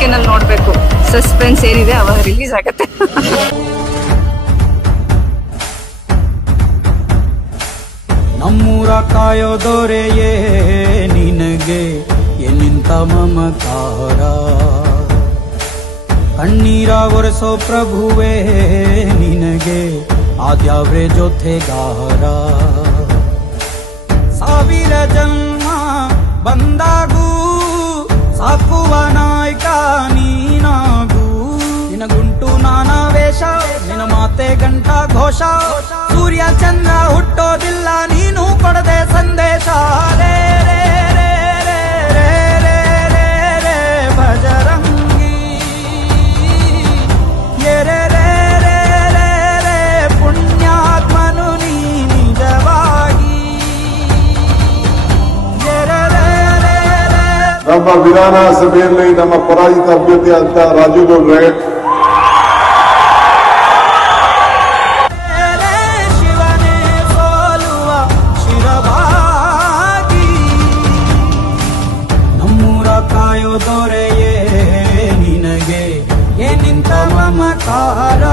Weekend ಅಲ್ಲಿ ನೋಡ್ಬೇಕು. Suspense ಏನಿದೆ ಅವಾಗ ರಿಲೀಸ್ ಆಗತ್ತೆ. ನಮ್ಮೂರ ಕಾಯೋ ದೊರೆಯೇ ನಿನಗೆ ಎನ್ನಿಂತ ಮಮಕಾರ, ಕಣ್ಣೀರ ಒರೆಸೋ ಪ್ರಭುವೇ ನಿನಗೆ ಆದ್ಯಾವ್ರೆ ಜೊತೆಗಾರ. ಸಾವಿರ ಜನ್ಮ ಬಂದಾಗೂ ಸಾಕುವ ನಾಯಕ ನೀನಾಗೂ, ನಿನಗುಂಟು ನಾನಾ ವೇಷ, ನಿನ್ನ ಮಾತೆ ಗಂಟ ಘೋಷ. ಸೂರ್ಯ ಚಂದ್ರ ಹುಟ್ಟೋದಿಲ್ಲ ನೀನು ಕೊಡದೆ ಸಂದೇಶ. ರೇ ರೇ ರೇ ರೇ ರೇ ರೇ ರೇ ರೇ ಭಜರಂಗಿ, ರೇ ರೇ ರೇ ರೇ ರೇ ಪುಣ್ಯಾತ್ಮನು ನೀ ನಿಜವಾಗಿ. ನಮ್ಮ ವಿಧಾನಸಭೆಯಲ್ಲಿ ನಮ್ಮ ಪರಾಜಿತ ಅಭ್ಯರ್ಥಿ ಅಂತ ರಾಜು ಗೌಡ್ರೆ, ಶಿವನೇ ಸೋಲುವ ಶಿರವಾಗಿ, ನಮ್ಮೂರ ಕಾಯೋ ದೊರೆಯೇ ನಿನಗೆ ಏನಿಂತ ಮಮಕಾರ.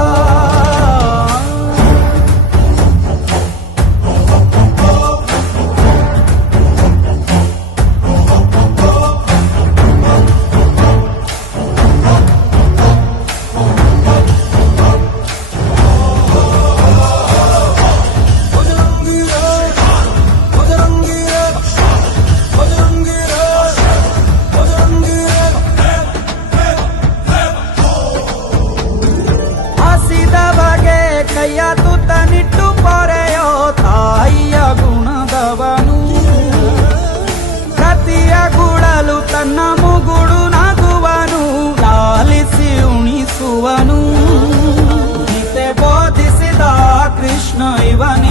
ಕೈಯ ತುತ್ತ ನಿಟ್ಟು ಪೊರೆಯೋ ತಾಯಿಯ ಗುಣದವನು, ಪ್ರತಿಯ ಗುಡಲು ತನ್ನ ಮುಗುಡು ನಗುವನು, ಲಾಲಿಸಿ ಉಣಿಸುವನು. ಗೀತೆ ಬೋಧಿಸಿದ ಕೃಷ್ಣ ಇವನೇ.